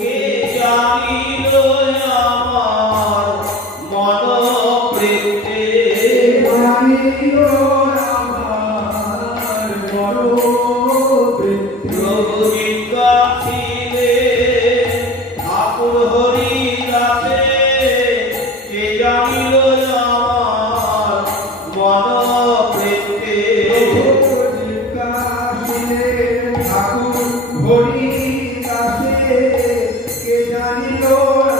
K জানিল Are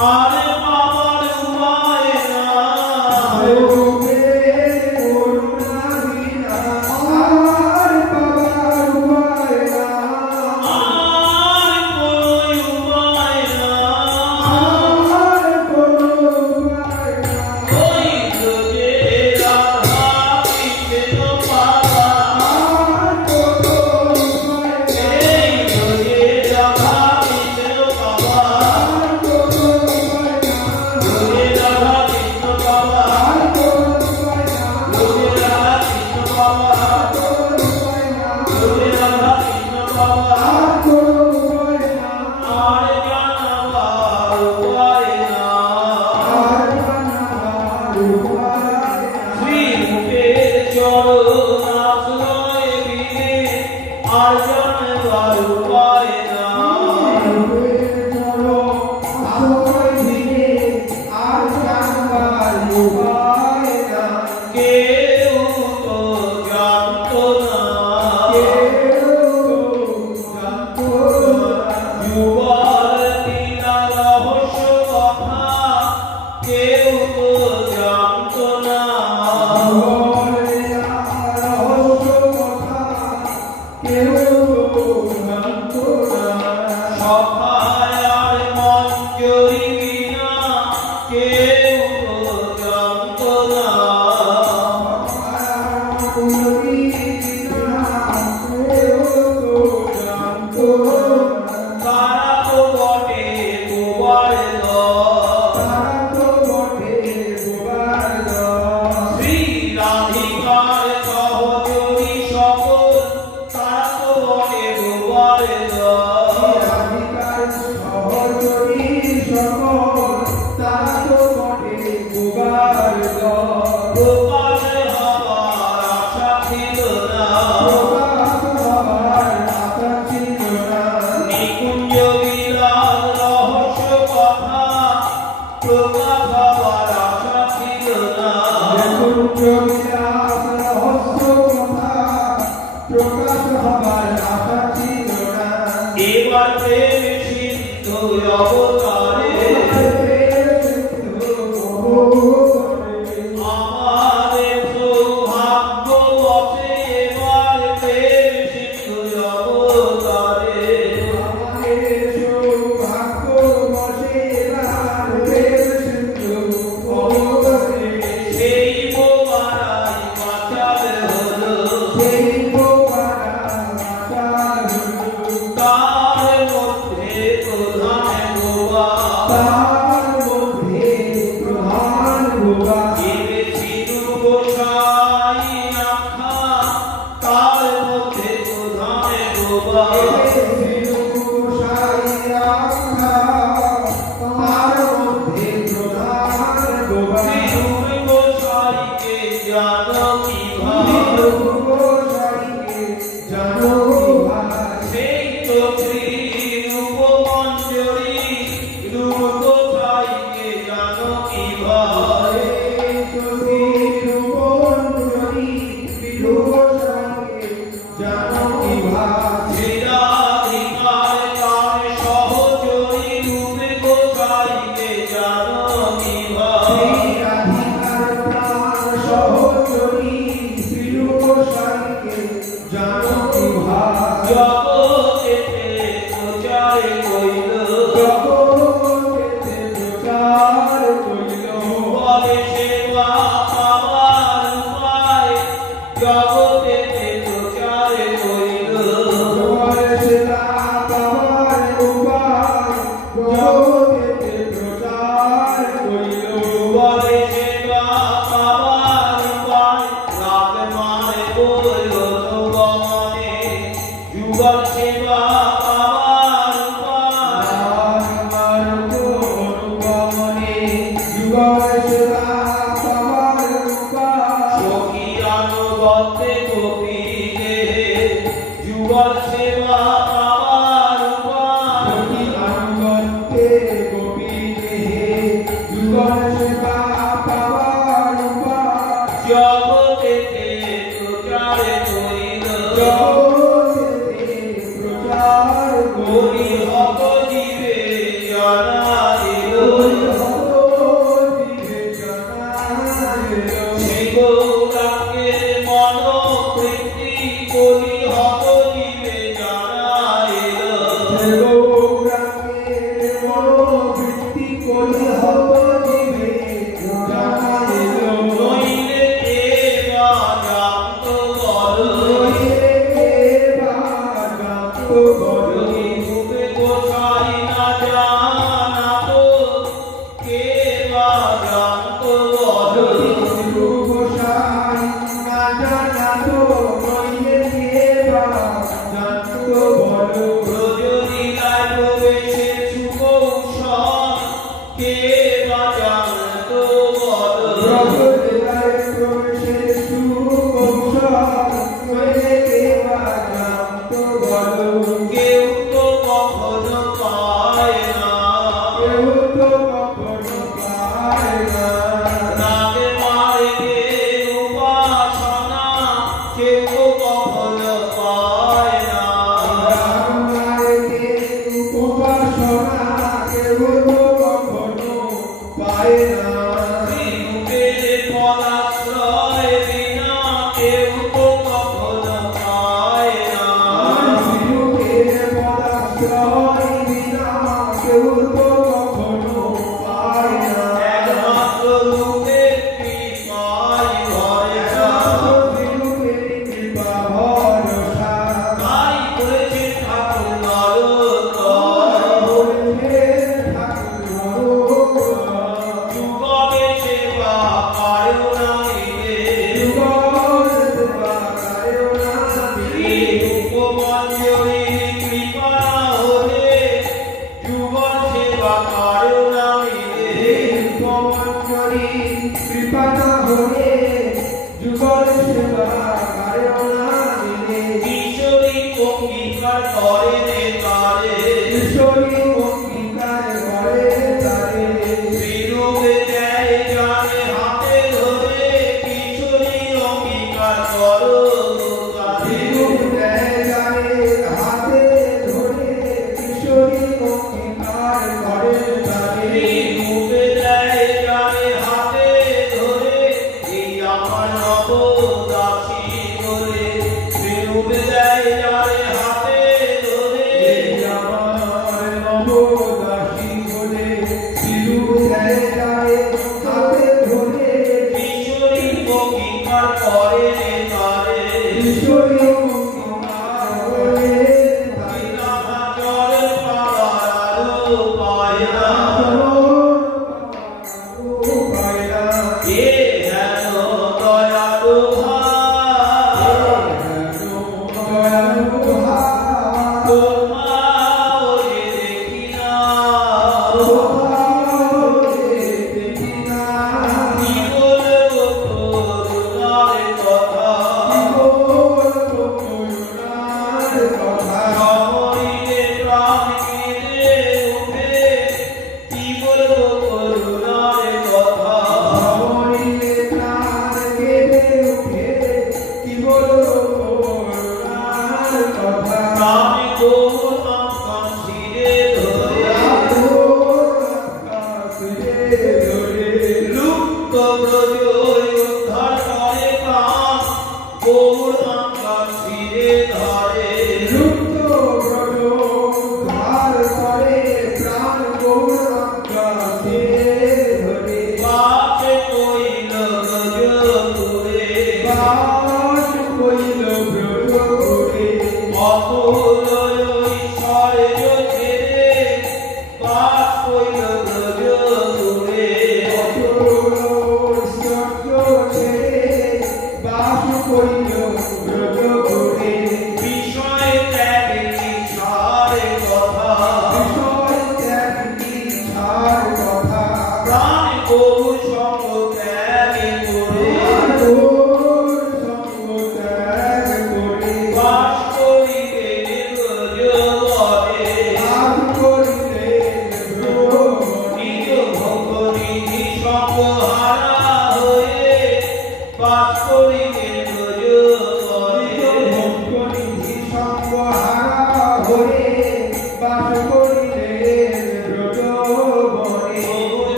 Baba Rumayana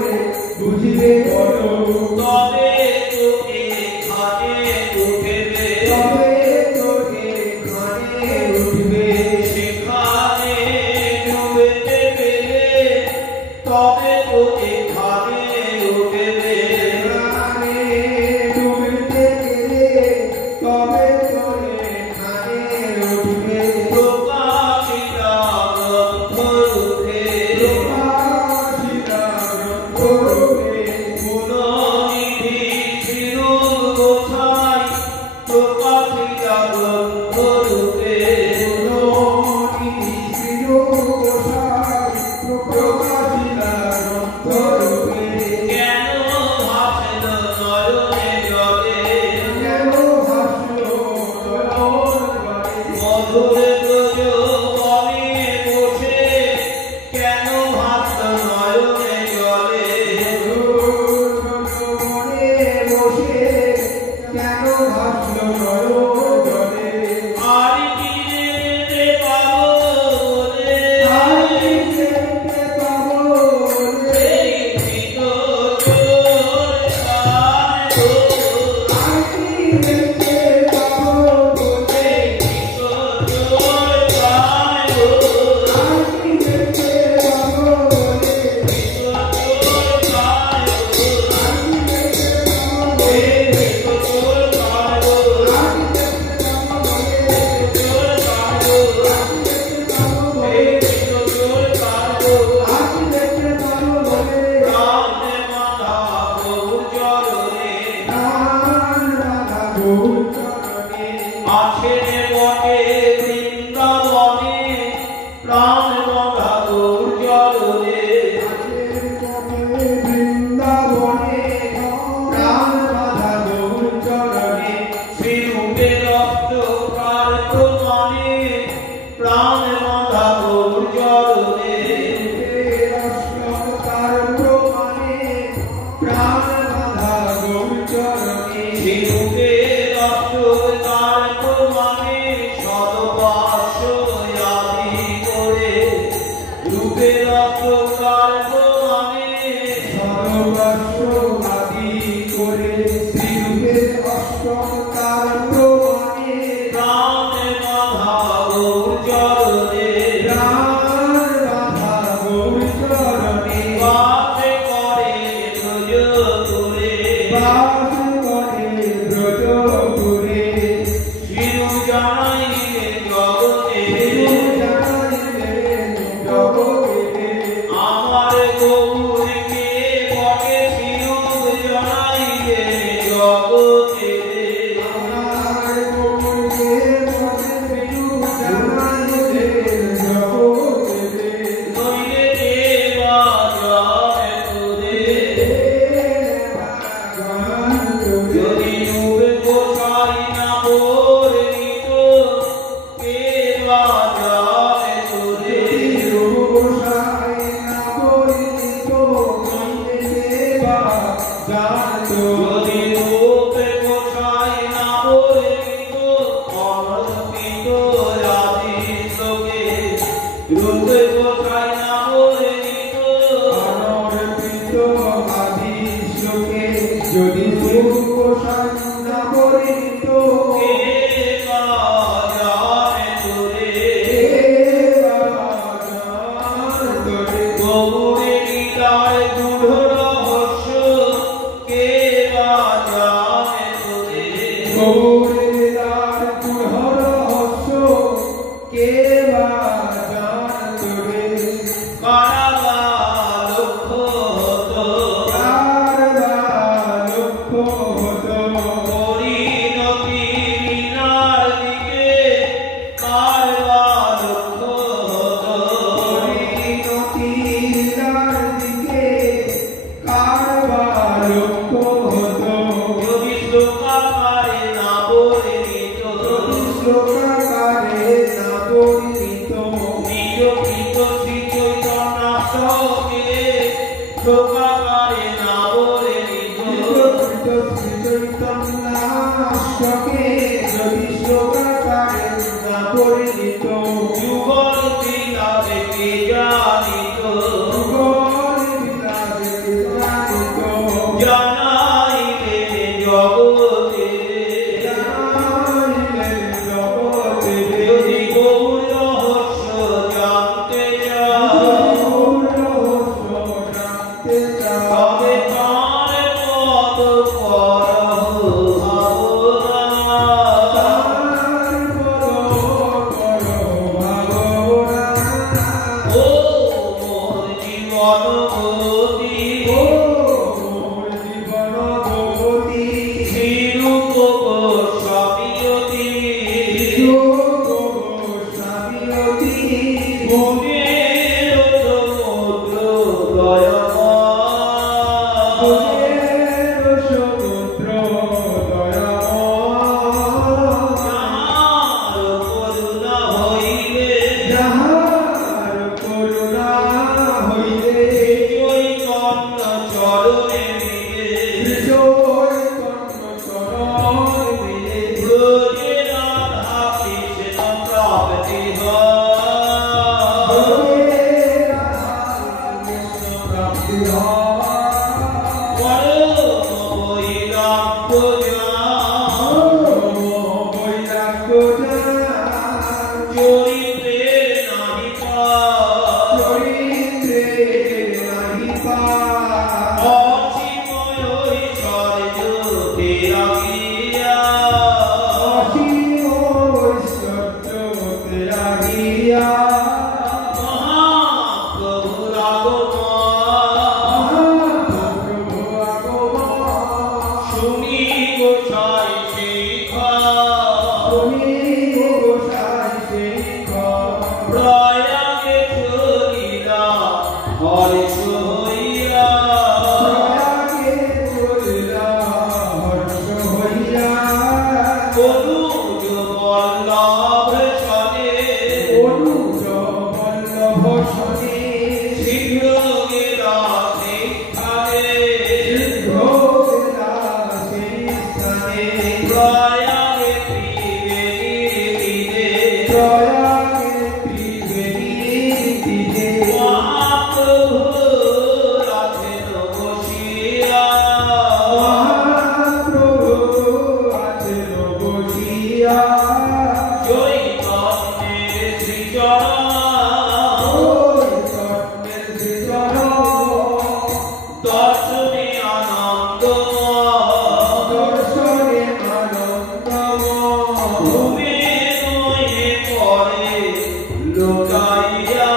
করে বুঝিবে বলো তবে তো এখানে উঠবে তবে তো এখানে উঠবে সেখানে ডুবতে পেলে তবে তো এখানে উঠবে এখানে ডুবতে গেলে তবে তো এখানে উঠবে প্রকাশিতা গ্রন্থরূপে প্রকাশিতা গ্রন্থরূপে গুণনিধি শিরুর গোছাই প্রকাশিতা গ্রন্থরূপে গুণনিধি শিরোগোসাই প্রকাশিতা গ্রন্থরূপে কেন ভাসেন নয়নে জলে কেন ভাষ্য মধুর ব্রজবনে বসে কেন ভাসেন নয়নে জলে মনে বসে কেন ভাষ্য জলে আর কি দেখতে পাবো বলে আমি দেখতে পাবো এই ভিতর প্রাণ গো আমি দেখতে পাবো বলে এই ভিতর প্রাণ গো আমি দেখতে পাবো বলে ভিতর প্রাণ গো আমি দেখতে পাবো এই ভিতর প্রাণ গো আমি দেখতে পাবো বলে ভিতর প্রাণ গো আমি দেখতে পাবো বলে আমি দেখতে পাবো বলে প্রাণ রাধা গৌর চরণে বৃন্দাবনে প্রাণ রাধা গৌর চরণে তার প্রমাণে প্রাণ রাধা গৌর চরণে সর্বস্ব আদি করে শ্রীরূপের অষ্টম তার প্রমাণে প্রাণ রাধা গৌর চরণে বাস করে ব্রজ করে জানাইলেন জগতে আমার গৌরকে বটে শিরুর জানাইলে জগতে আমার গৌরকে বটে শিরুর জানাইলে জগতে নইলে দেবা যায় তোরে যদি নূর গোসাই না মোর নিত কে বা যায় তোরে যদি রূপ গোসাই না মোর নিত অনর্পিত আদি লোকে রূপ গোসাই না মোর নিত যদি না পরিত কে বা যায় তোরে গৌরে নিতায় দূঢ় রহস্য কে বা জানে তোরে কারাবা লক্ষ্য হতো তবে তার পদ করহ ভাবনা। ও মোর জীবন গতি শ্রীরূপ গোস্বামীয়তি ভূমের সমুদ্র দয়াময় যাহার করুণা হইলে চৈতন্য চরণে মিলে ব্রজে রাধা কৃষ্ণ প্রাপ্তি চরিত্রে নাহি অসীময় ঐশ্বর্য ত্যাগিয়া মহাপ্রভুর আগমন শুনি গোসাই শিখা প্রয়াগে চলিলা হর্ষ হইয়া অনুজ বল্লভ সনে শীঘ্র গেলা সেখানে প্রয়াগে ত্রিবেণী মহাপ্রভু আছেন বসিয়া চৈতন্যের শ্রীচরণ দর্শনে আনন্দময় ঘুমে নহে পরে লোকাইয়া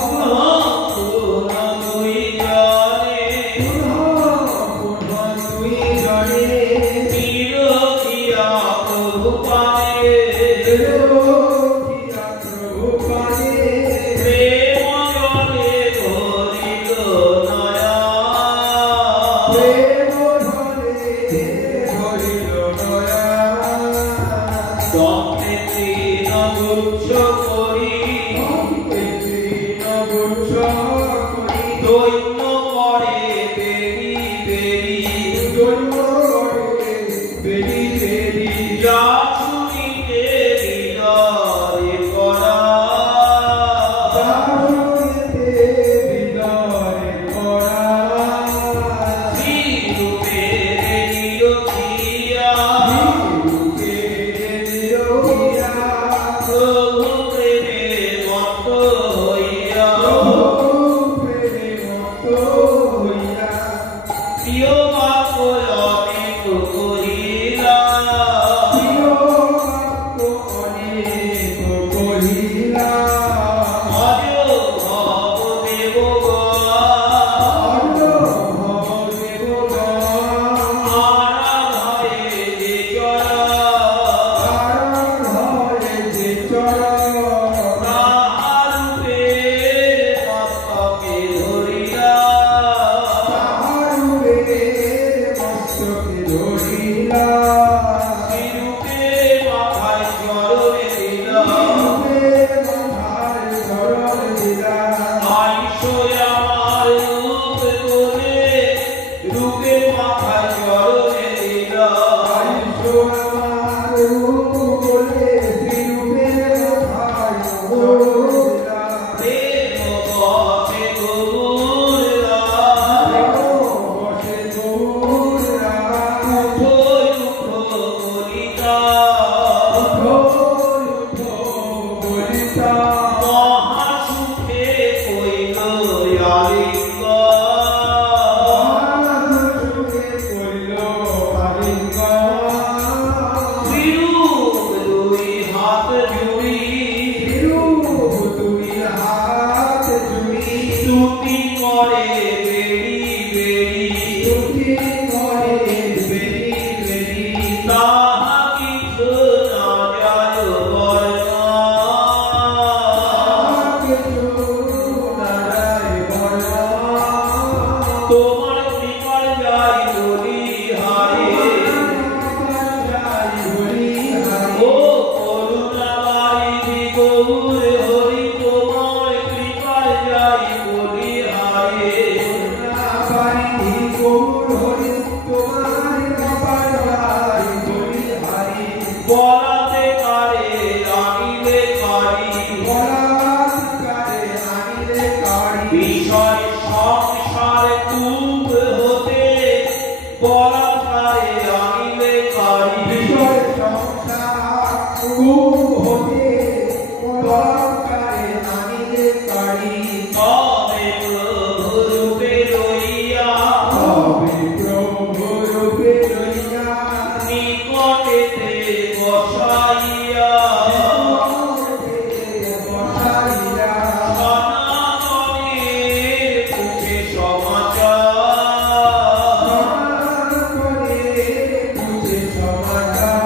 পুনঃ দুই জনে নিরখিয়া প্রভু পানে প্রেম জলে ভরিল দম্পে তৃণ গুচ্ছ করি দৈন্য করে বেরি যা শুনিতে হৃদয়ে পড়া হরি তোমার কৃপায় যাই বলি হারে পারি গৌর হরি তোমার কৃপায় যাই বলি হারি বলাতে কারে আনিলে কারি বলাৎকারে আনিলে কারি বিষয় সংসার কূপ হতে বলাৎকারে আনিলে কারি বিষয় সংসার কূপ হতে বলাৎকারে আনিলে কারি তবে প্রভু রূপে লইয়া তবে প্রভু রূপে লইয়া নিকটেতে বসাইয়া বসাইয়া সনাতনের মুখে সমাচার করে বুঝে সমাচার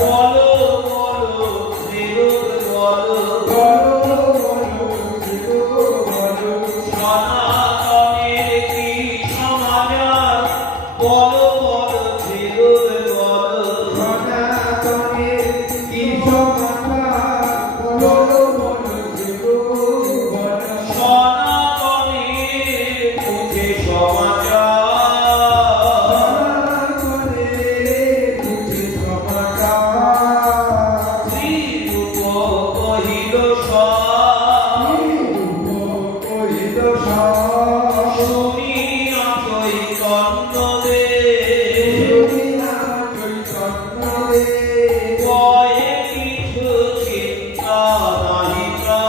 বলো বলো দেবর বলো বলো বলো বলো সনাতনের কি সমাচার বলো বলো দেবর বলো সনাতনের কি সমাচার বলো বলো বলো সনাতনের মুখে সমাচার বুঝে সমাচার শ্রীরূপ কহিল সব কহিল সব শুনিয়া চৈতন্য দেব কয়ে কিছু চিন্তা নাহি প্রাণ।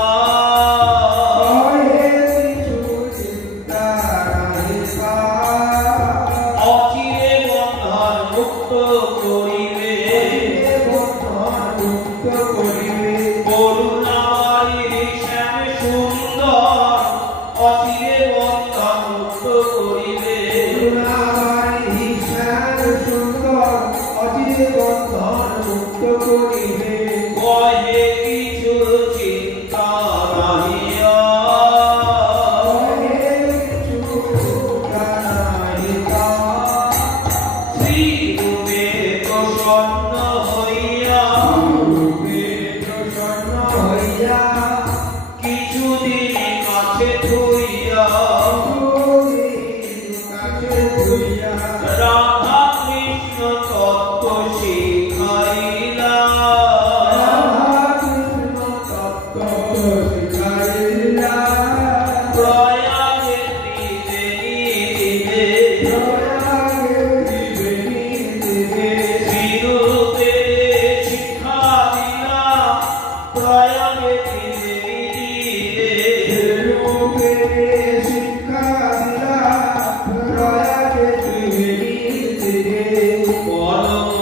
অচিরে বন্ধন মুক্ত করিবে করুণাবারীর শ্যাম সুন্দর অচিরে বন্ধন মুক্ত করিবে কয়ে কিছু চিন্তা নাহিয়া শ্রীরূপে প্রসন্ন হইয়া কিছুদিন কাছে থইয়া রাধা কৃষ্ণ তত্ত্ব শিখাইলা প্রয়াগে ত্রিবেণী দিবে শ্রীরূপে শিক্ষা দিলা প্রয়াগে ত্রিবেণী দিবে পরময়ানন্দময়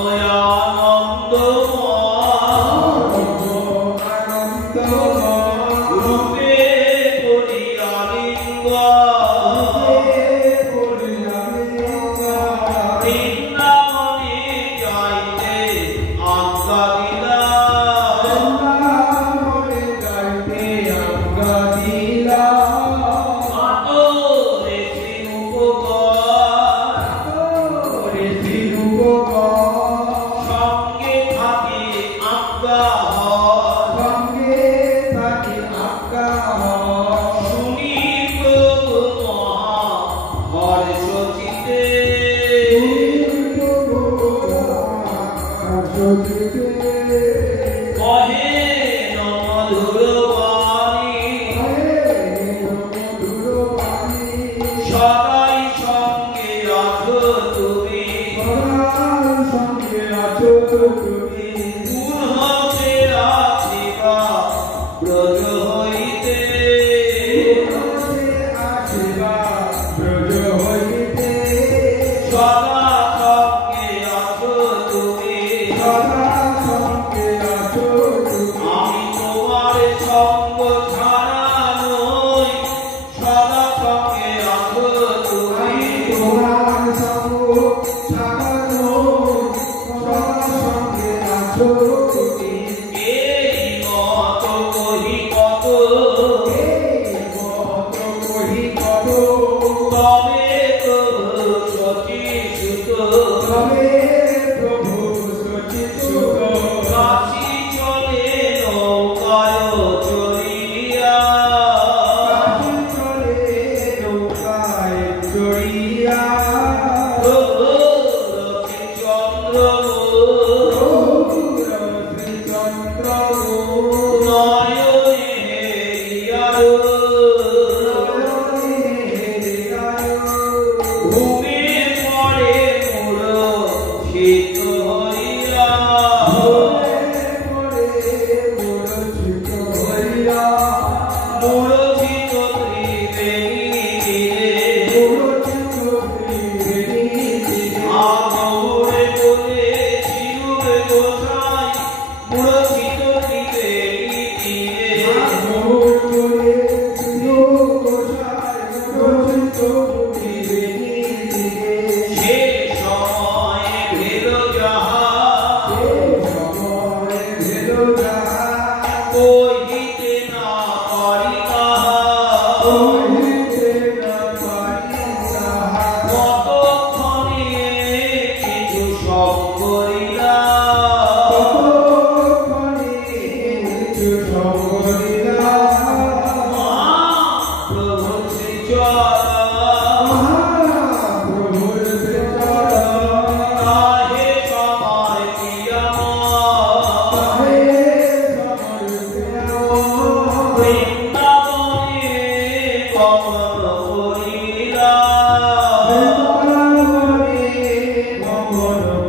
রূপে করিয়া লিঙ্গ বৃন্দাবনে যাইতে আজ্ঞা দিলা আতরে শ্রীরূপগণ সঙ্গে থাকি আজ্ঞা শুনি প্রভু মহা হর্ষ চিতে কহে নমধুর বাণী সদাই সঙ্গে আছো তুমি পূর্ণতে আসিবা ব্রজ হইতে সদা সঙ্গে আছো তুমি আমি তোমার সঙ্গ ছাড়া নই সদা সঙ্গে আছো তুমি এই মত কহি কত তবে প্রভু সচি সুত কাশী চলে নৌকায় মূরছিত ত্রিবেণী তীরে আগমনে বলে চিরুবে গোসাই মূরছিত ত্রিবেণী তীরে সে সময়ে ভেদ যাহা কহিতে না পারি তাহা কতক্ষণে কিছু সব করিলা মহাপ্রভু শ্রীচরণ কাহে সময় প্রিয়ময় বৃন্দাবনে গমন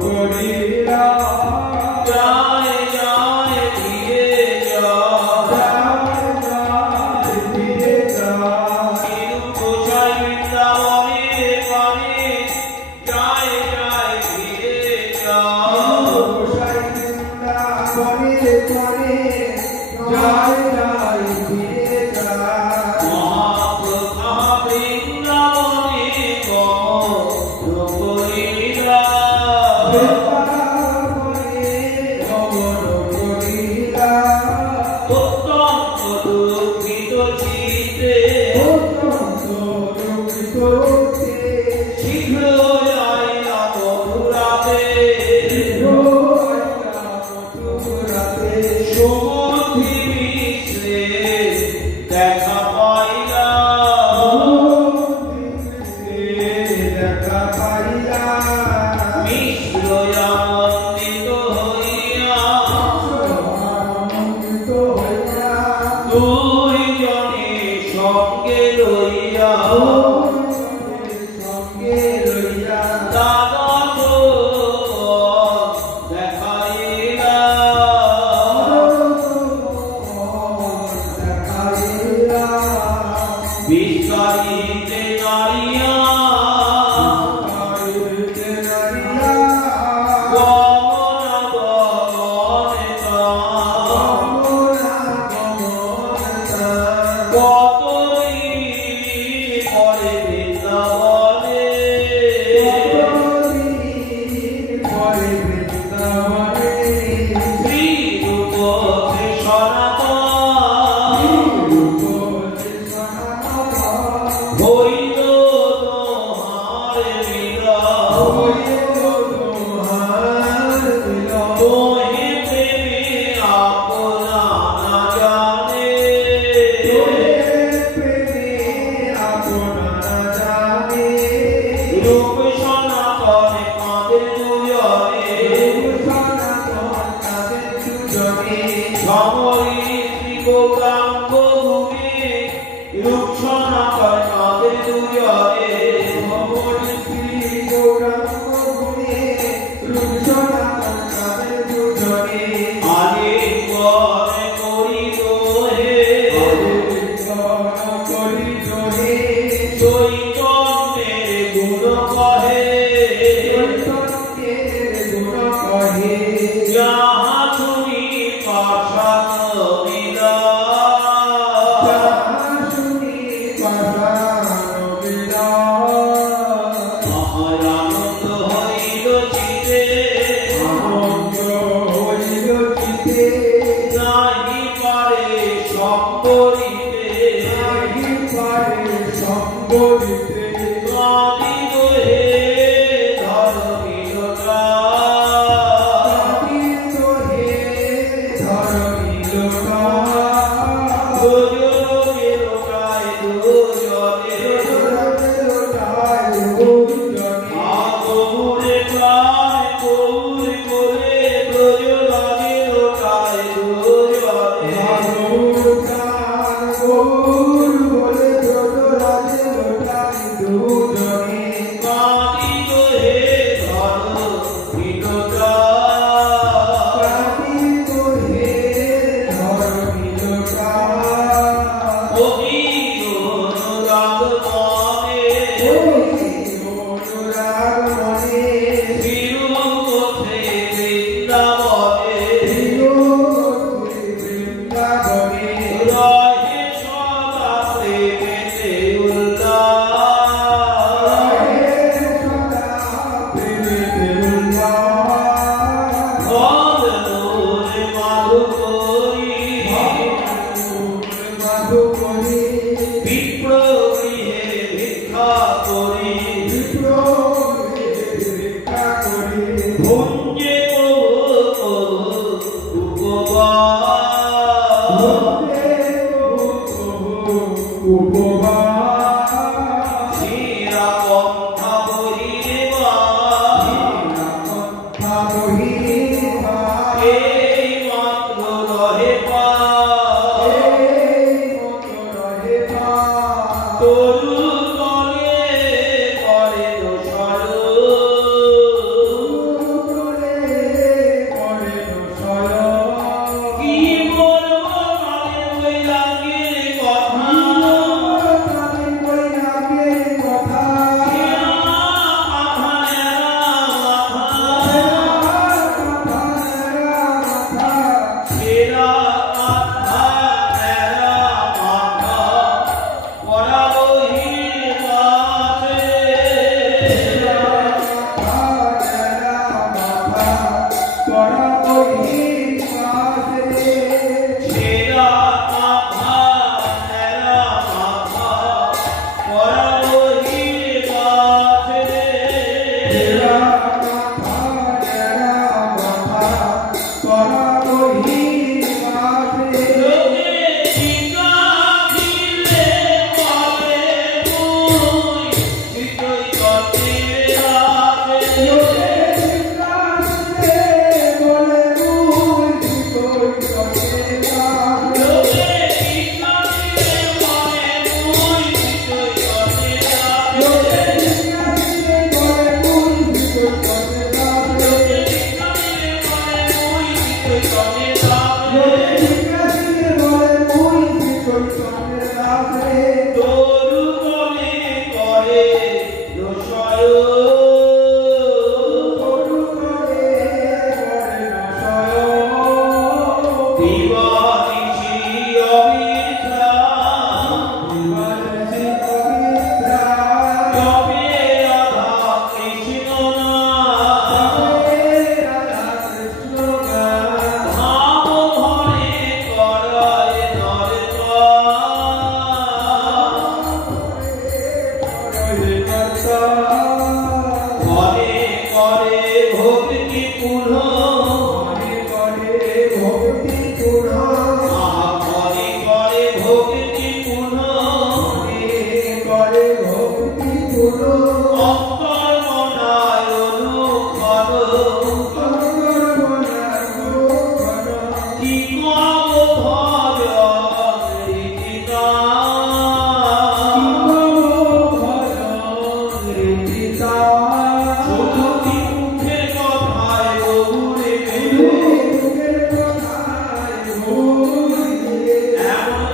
করিলা যায় যায় ধীরে গোসাই বৃন্দাবনে পানে যায় যায় ধীরে মহাপ্রভা বৃন্দাবনে গমন করিলা অত্যন্ত দুঃখিত চিত্তে শীঘ্র আইলা মথুরাতে সুমতি মিশ্রে দেখা পাইলা মিশ্র আনন্দিত হইয়া দুই জনে সঙ্গে লইয়া দ্বাদশ দেখাইলা বিস্তারিতে নারিয়া রূপসনা কয় তাদের দুজনে আরে পরে করিত হে চৈতন্যের গুণ কহে যাহা শুনি পাঠান বিলা মহারানন্দ হইল চিতে নাহি পারে সম্বরিতে কাঁদিল হে ধর্মিলতা দুজনে লোকায় দুজনে আগমনে প্রায় গৌরী বলে দুজনে লোকায় দুজনে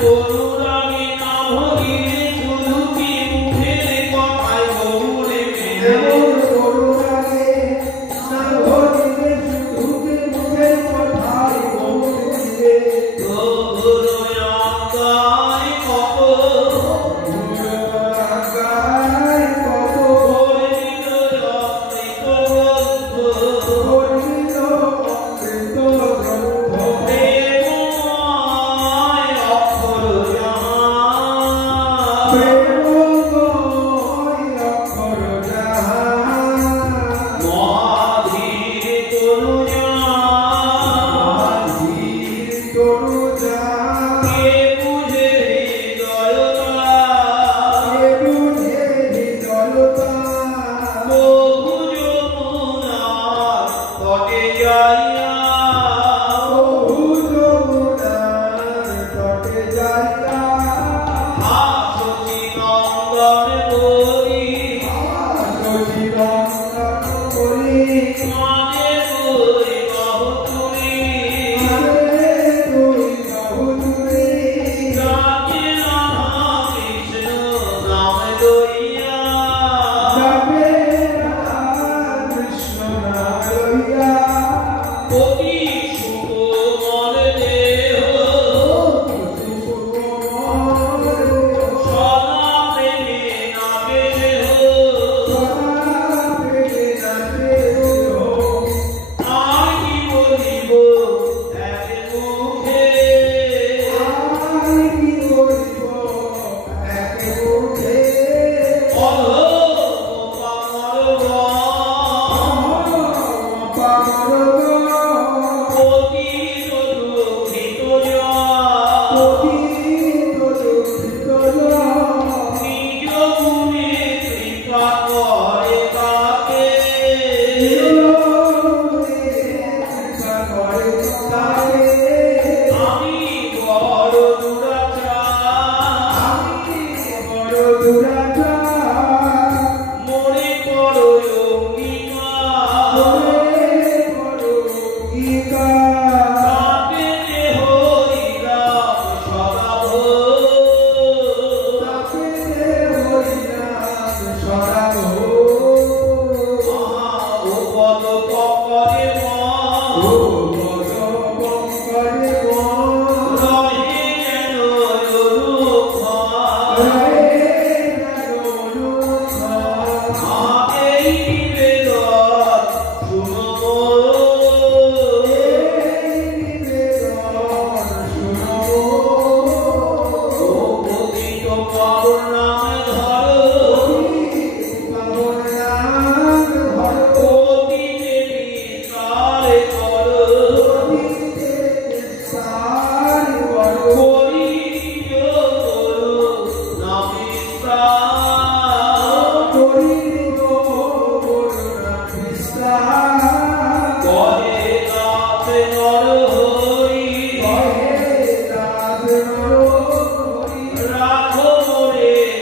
অনুরাগে না ভরিলে শুধু কি মুখের কথায় গৌরে মেলে এমন করুণাকে না ভরিলে শুধু কি মুখের কথায় বলিলে দয়াকায় কত আকায় কত করিল অমৃত গ্রন্থ করিল অমৃত গ্রন্থ প্রেমময় অক্ষর যাহা প্রেমময় অক্ষর যাহা মহাধীর তনু যাহা ধীর তনু যাহা কে বুঝে হৃদয়তা কে বুঝে হৃদয়তা বহু যমুনার তটে যাইয়া বহু যমুনার তটে যাইয়া হাসি নন্দন করি রচিরঞ্জন করি মানে কই বহু তুমি আরে তুই বহুদূরে যাকে রাধা কৃষ্ণ নাম লইয়া যাবে রাধা কৃষ্ণ নাম লইয়া অতি সুকোমল দেহ সদা প্রেমে নামে দেহ আর কি বলিব এক মুখে আমি বড় দুরাচার মনে করো অঙ্গীকার তাকে দেহ হরিরাম সদা ও পদ পকরে রহে যেন এই নিবেদন শুনো ও পতিত করুণায় ধরো অতি দেবী কারে করো করিও করো নমস্কার করে গাছে নর হরি রাখো রে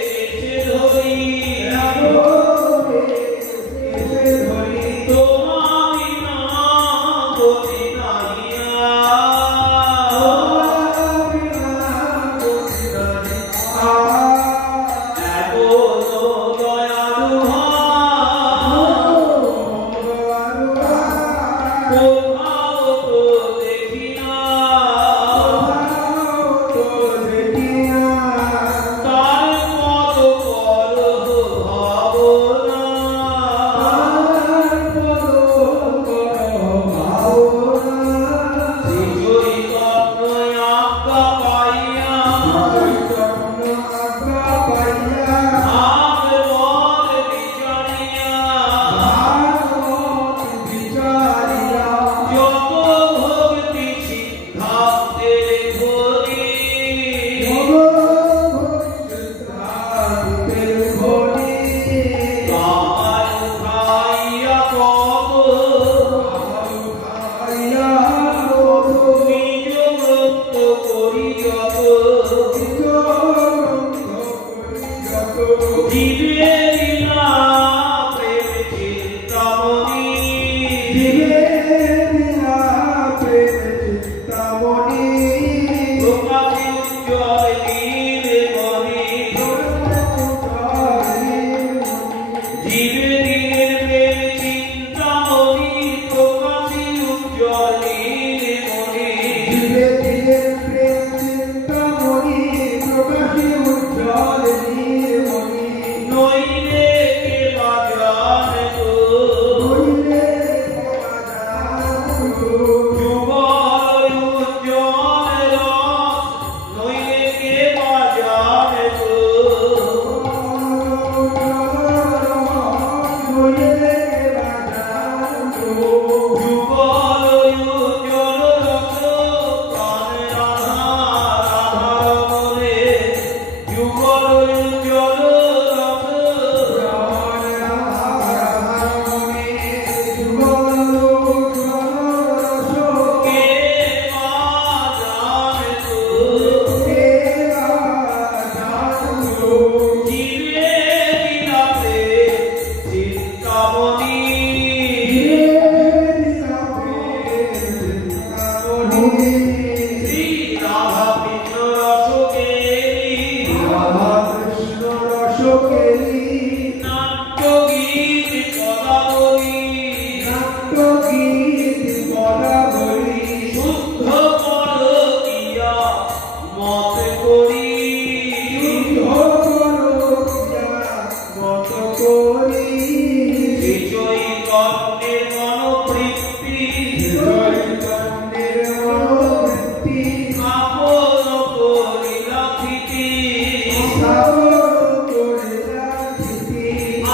সাগর করে রাখিতি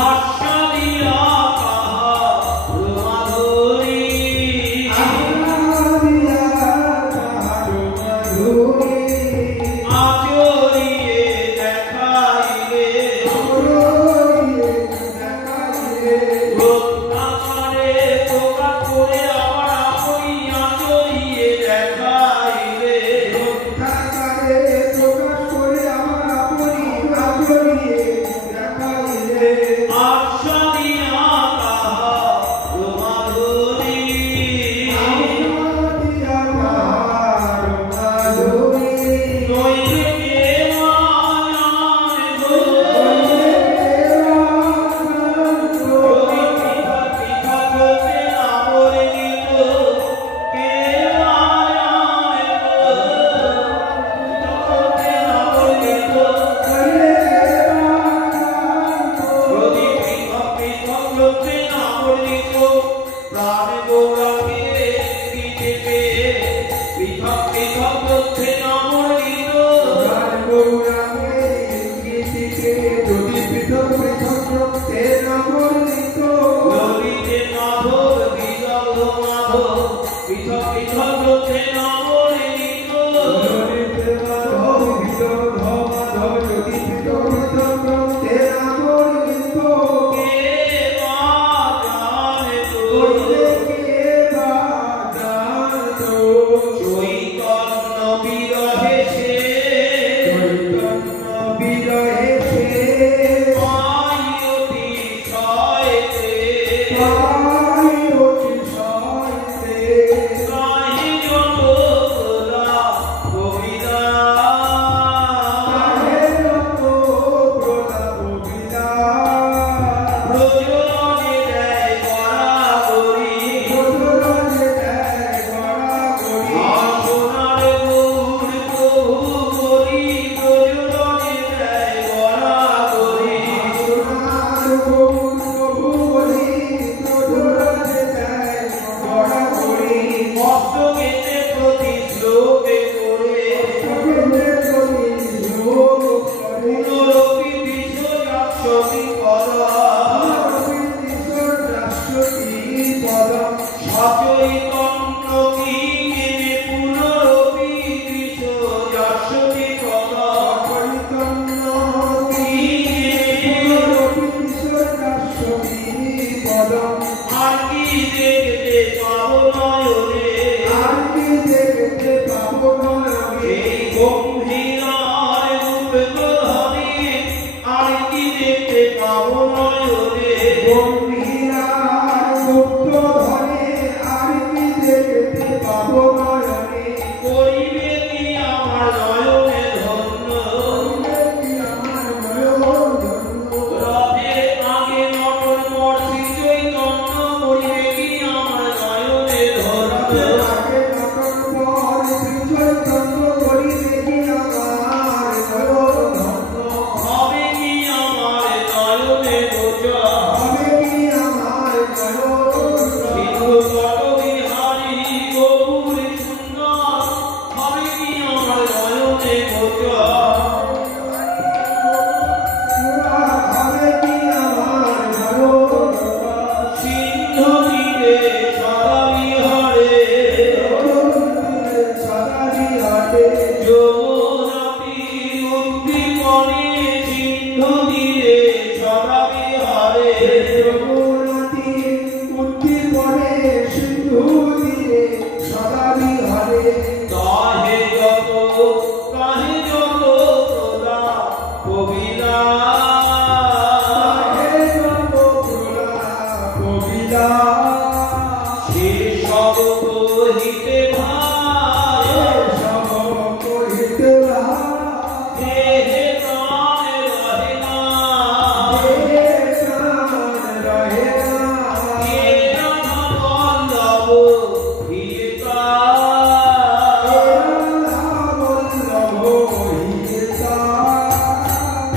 আশা দিয়া কাহা মাধুরী আশাদিয়া কাহার মাধুরী আচরিয়ে দেখাইলে আচরিয়ে দেখাইলে রত্নাকরে প্রকাশ করে আমার আপনি আচরিয়ে দেখাইলে রত্নাকরে প্রকাশ করে আমার আপনি আচরিয়ে দেখাইলে আশা দিয়া কাহা মাধুরী আশাদিয়া কাহার মাধুরী নইলে কে মায়ার গো যদি পৃথক পৃথক হতে না পরিণত কে মায়ার গো হতে না পরিণত যদি পৃথক পৃথক হতে না পরিণত প্রাণ গৌরবে কি দেবে পৃথক পৃথক হতে না পরিণত ললিতে মাধব বিদগ্ধ মাধব পৃথক পৃথক হতে না পরিণত কে মা জানে তো চৈতন্য বিরহে সে পাইয়তি সয়তে কাহি যত তোলা কবিরা প্রয়োজনে দেয় বরাবরি আসনার গৌর প্রভু করি প্রয়োজনে দেয় বরাবরি মস্তকেতে প্রতি শ্লোকে করে পুনরপি বিশ্বযাস্যতি পদা সচৈতন্য কি কেনে পুনরপি বিশ্বযাস্যতি পদা কি কেনে আর কি দেখতে পাবো নয়নে এই গম্ভীরার রূপ প্রধানে আর কি দেখতে পাবো নয়নে করিবে কি আমার নয়নে ধন্য রথে আগে নটর মর শ্রী চৈতন্য করিবে কি আমার নয়নে ধন্য হবে কি আমার নয়নে বোঝা সিন্ধু তট বিহারী গৌর সুন্দর হবে কি আমার নয়নে বোঝা সিন্ধু তীরে সদা বিহারে যমুনাতি উদ্দীপনে সিন্ধু তীরে সদা বিহারে কাহে যত তোলা কবিরা সে সব কহিতে ভাই দেহে প্রাণে রহে না কে রাধা বল্লভ হিতা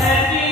একে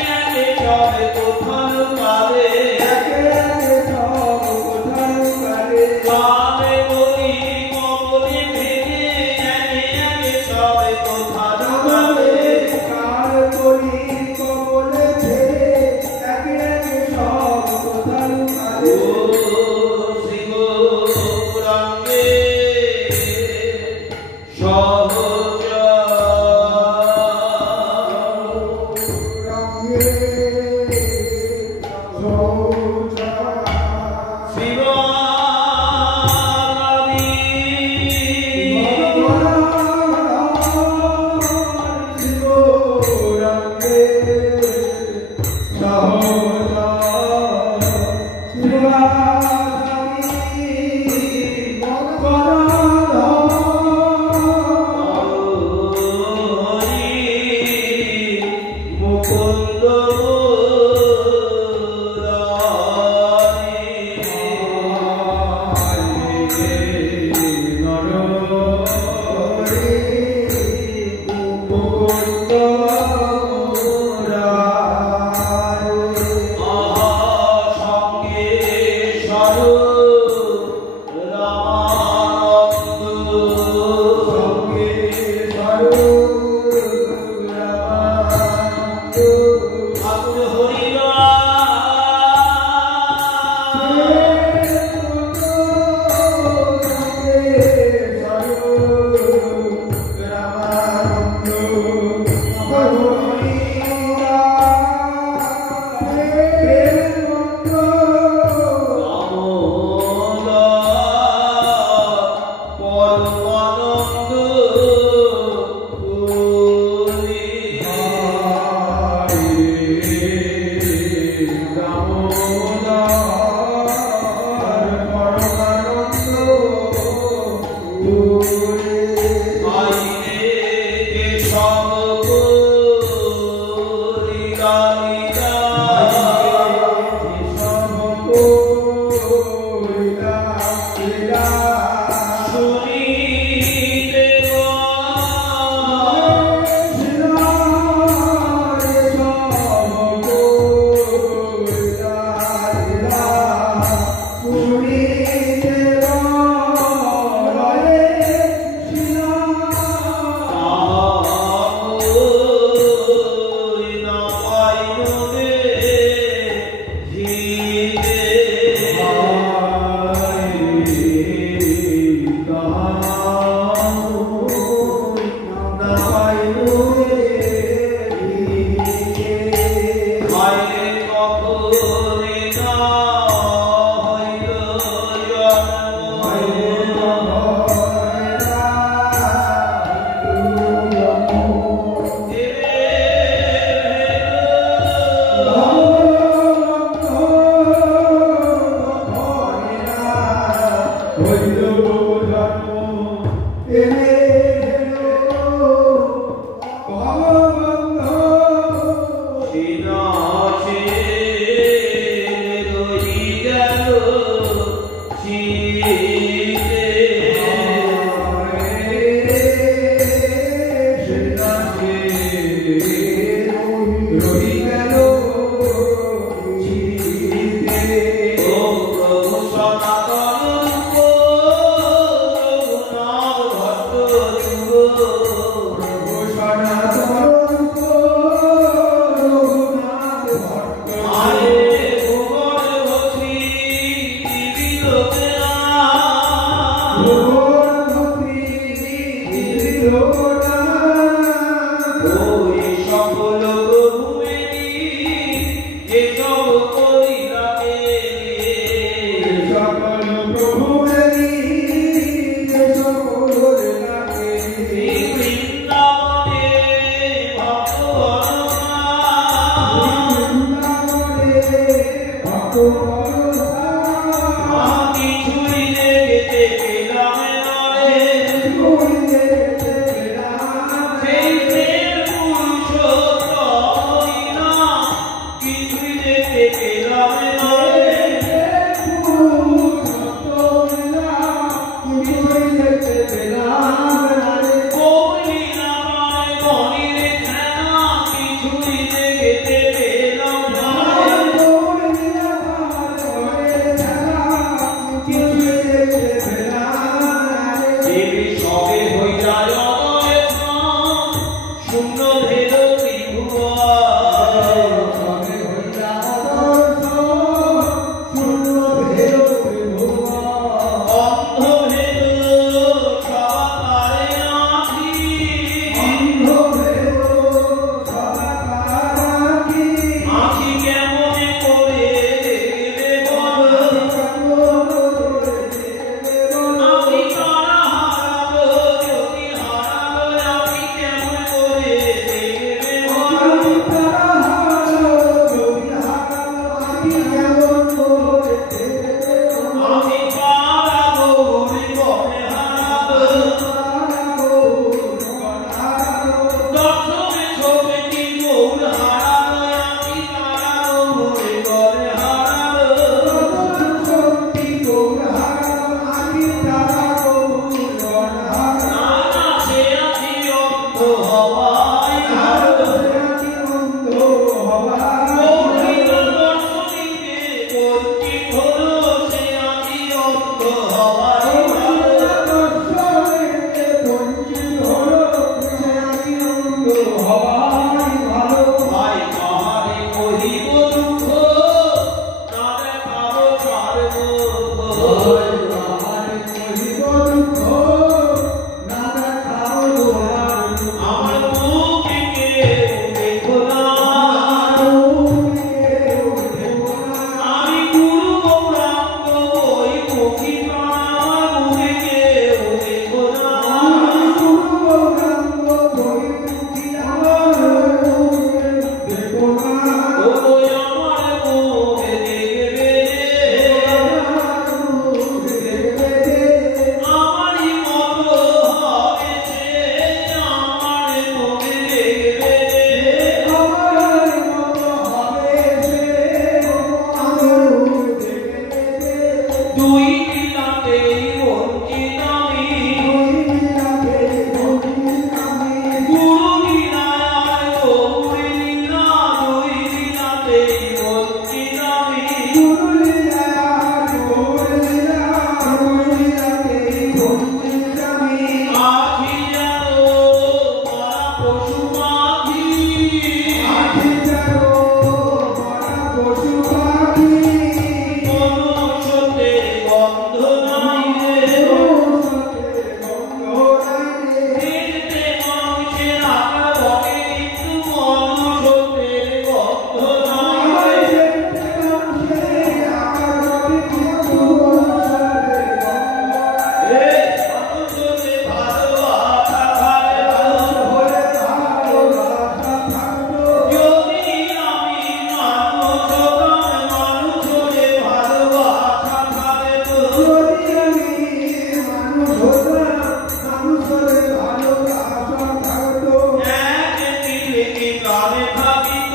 প্রাণে থাকিত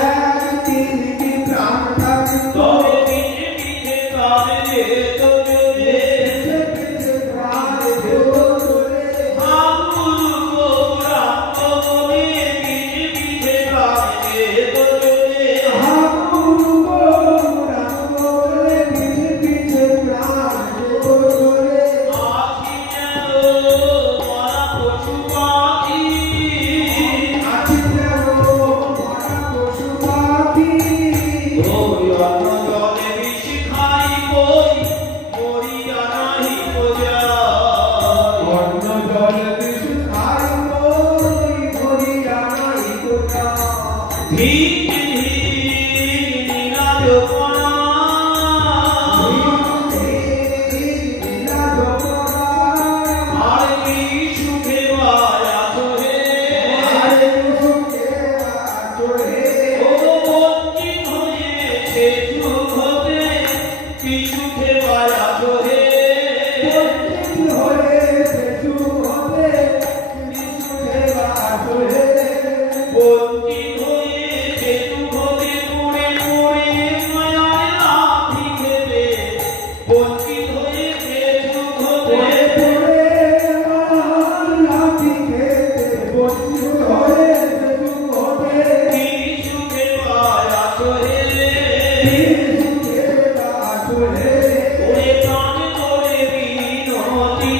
একদিন কি প্রাণ থাকিত তবে পিছে পিছে প্রাণে যেত চলে পিছে প্রাণ যেত চলে হাগুরু গৌরাঙ্গ বলে পিছে পিছে প্রাণে যেত চলে হাগুরু গৌরাঙ্গ বলে পিছে পিছে প্রাণ যেত চলে আছি যেন মরা পশু পাখি আছি যেন মরা পশু পাখি ওই অন্ন জলে বেশি খাই বই মরিয়া নাহি বোঝায় অন্ন জল বেশি খাই বই মরিয়া নাই গোটা ধীর ধীর নীলাজ কণা আর কি সুখে বায়াছ হে ও বঞ্চিত হয়েছে সুখ হতে কি সুখে বায়াছ হে বঞ্চিত হয়েছে সুখ হতে মরে মরে মায়ায় লাথি খেতে বঞ্চিত হয়েছে সুখ হতে কি সুখে বায়াছ হে ওরে প্রাণ করে বিনতি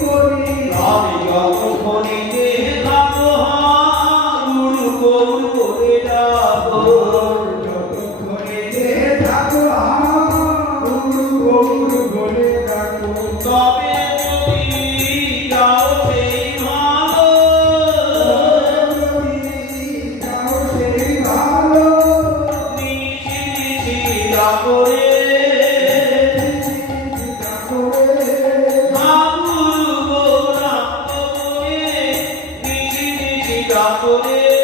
করি আমি যতক্ষণে থাকো গুরু গৌর করে যাবো তবে যদি যাও সেই ভালো নিশি নিশি করে গুরু গৌরাঙ্গ করে নিশি নিশি করে